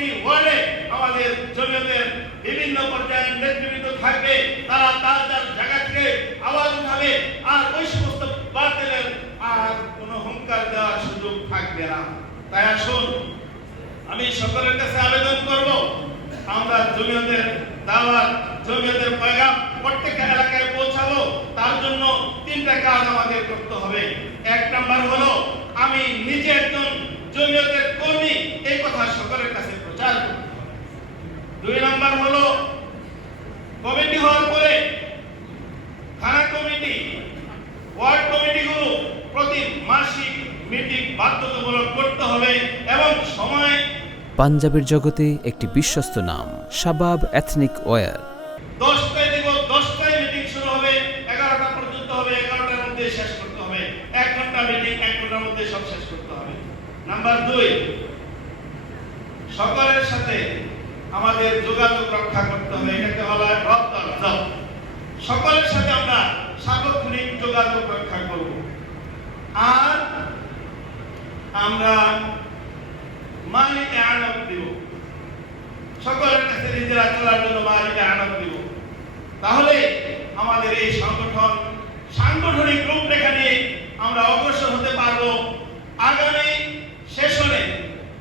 প্রতিটি ওয়ার্ডে আমাদের জমিয়তের বিভিন্ন পর্যায়ের নেতৃবৃন্দ থাকবে, তারা তার তার জায়গা থেকে আওয়াজ উঠাবে, আর ওই সমস্ত বাতিলের আর কোনো হুঙ্কার দেওয়ার সুযোগ থাকবে না। তাই আসুন, আমি সকলের কাছে আবেদন করব, আমরা জমিয়তের দাওয়াত, জমিয়তের পয়গাম প্রত্যেকটা এলাকায় পৌঁছাবো। তার জন্য তিনটা কাজ আমাদের করতে হবে। এক নাম্বার হলো, আমি নিজে একজন জমিয়তের কর্মী, এই কথা সকলের কাছে প্রচার করতে হবে। দুই নাম্বার হলো, কমিটি হওয়ার পরে থানা কমিটি, ওয়ার্ড কমিটিগুলো প্রতি মাসিক মিটিং বাধ্যতামূলক করতে হবে এবং সময়। পাঞ্জাবের জগতে একটি বিশ্বস্ত নাম শাবাব এথনিক ওয়্যার। 10টায় দিব, 10টায় মিটিং শুরু হবে, 11টা পর্যন্ত হবে, 11টার মধ্যে শেষ করতে হবে। 1 ঘন্টা মিটিং, 1 ঘন্টার মধ্যে সব শেষ করতে হবে। নাম্বার 2, সকলের সাথে আমাদের যোগাযোগ রক্ষা করতে হবে। এটাকে বলা হয় রপ্ত। সকলের সাথে আমরা সার্বক্ষণিক যোগাযোগ রক্ষা করব। আর আমরা মালিকে আনব দিব, সকলের কাছে নিজেরা চলার জন্য মালিকে আনব দিব। তাহলে আমাদের এই সংগঠন সাংগঠনিক রূপরেখা নিয়ে আমরা অগ্রসর হতে পারবো। আগামী সেশনে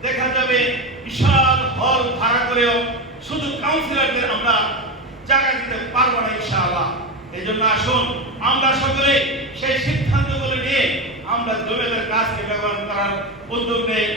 দেখা যাবে বিশাল হল ভাড়া করেও শুধু কাউন্সিলরদের আমরা জায়গা দিতে পারবো না ইনশাআল্লাহ। এই জন্য আসুন, আমরা সকলে সেই সিদ্ধান্তগুলো নিয়ে আমরা জমিয়তের কাজকে ব্যবহার করার উদ্যোগ নেই।